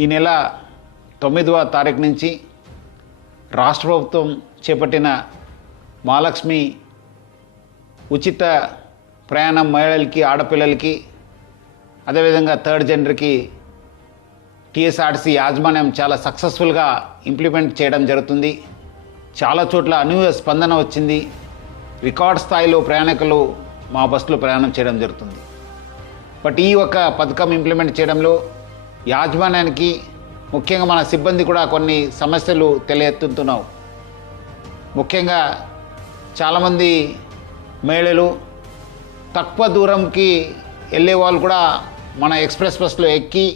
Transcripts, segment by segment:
ఈ నెల 9వ తారీఖు నుంచి రాష్ట్ర ప్రభుత్వం చేపట్టిన మహాలక్ష్మి ఉచిత ప్రయాణం మహిళలకి, ఆడపిల్లలకి, అదేవిధంగా థర్డ్ జెండర్కి టీఎస్ఆర్టీసీ యాజమాన్యం చాలా సక్సెస్ఫుల్గా ఇంప్లిమెంట్ చేయడం జరుగుతుంది. చాలా చోట్ల అనూహ్య స్పందన వచ్చింది. రికార్డ్ స్థాయిలో ప్రయాణికులు మా బస్సులో ప్రయాణం చేయడం జరుగుతుంది. బట్ ఈ ఒక పథకం ఇంప్లిమెంట్ చేయడంలో యాజమాన్యానికి, ముఖ్యంగా మన సిబ్బంది కూడా కొన్ని సమస్యలు తెలియెత్తుతున్నావు. ముఖ్యంగా చాలామంది మహిళలు తక్కువ దూరంకి వెళ్ళే వాళ్ళు కూడా మన ఎక్స్ప్రెస్ బస్సులో ఎక్కి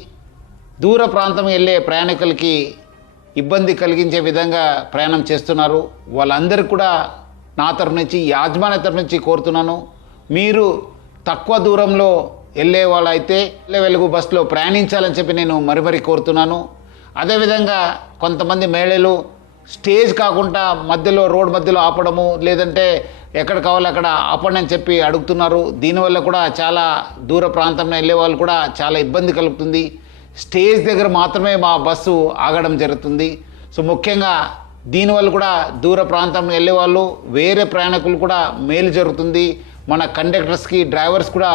దూర ప్రాంతం వెళ్ళే ప్రయాణికులకి ఇబ్బంది కలిగించే విధంగా ప్రయాణం చేస్తున్నారు. వాళ్ళందరికీ కూడా నా తరఫు నుంచి, యాజమాన్య తరఫు నుంచి కోరుతున్నాను, మీరు తక్కువ దూరంలో వెళ్ళే వాళ్ళైతే వెలుగు బస్సులో ప్రయాణించాలని చెప్పి నేను మరీ కోరుతున్నాను. అదేవిధంగా కొంతమంది మహిళలు స్టేజ్ కాకుండా మధ్యలో, రోడ్ మధ్యలో ఆపడము, లేదంటే ఎక్కడ కావాలో అక్కడ ఆపండి అని చెప్పి అడుగుతున్నారు. దీనివల్ల కూడా చాలా దూర ప్రాంతంలో వెళ్ళే వాళ్ళు కూడా చాలా ఇబ్బంది కలుగుతుంది. స్టేజ్ దగ్గర మాత్రమే మా బస్సు ఆగడం జరుగుతుంది. సో ముఖ్యంగా దీనివల్ల కూడా దూర ప్రాంతం వెళ్ళే వాళ్ళు, వేరే ప్రయాణికులు కూడా మేలు జరుగుతుంది. మన కండక్టర్స్కి, డ్రైవర్స్ కూడా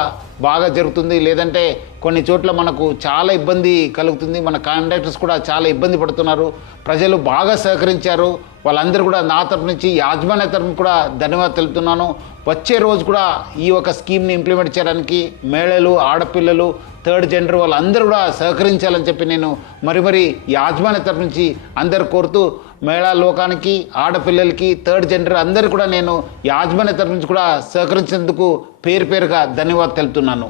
బాగా జరుగుతుంది. లేదంటే కొన్ని చోట్ల మనకు చాలా ఇబ్బంది కలుగుతుంది. మన కండక్టర్స్ కూడా చాలా ఇబ్బంది పడుతున్నారు. ప్రజలు బాగా సహకరించారు. వాళ్ళందరూ కూడా నా తరపు నుంచి, యాజమాన్య తరపు కూడా ధన్యవాదాలు తెలుపుతున్నాను. వచ్చే రోజు కూడా ఈ ఒక స్కీమ్ని ఇంప్లిమెంట్ చేయడానికి మహిళలు, ఆడపిల్లలు, థర్డ్ జెండర్ వాళ్ళందరూ కూడా సహకరించాలని చెప్పి నేను మరీ యాజమాన్య తరపు నుంచి అందరు కోరుతూ, మహిళా లోకానికి, ఆడపిల్లలకి, థర్డ్ జెండర్ అందరూ కూడా నేను యాజమాన్య తరపు నుంచి కూడా సహకరించేందుకు పేరుగా ధన్యవాదాలు తెలుపుతున్నాను.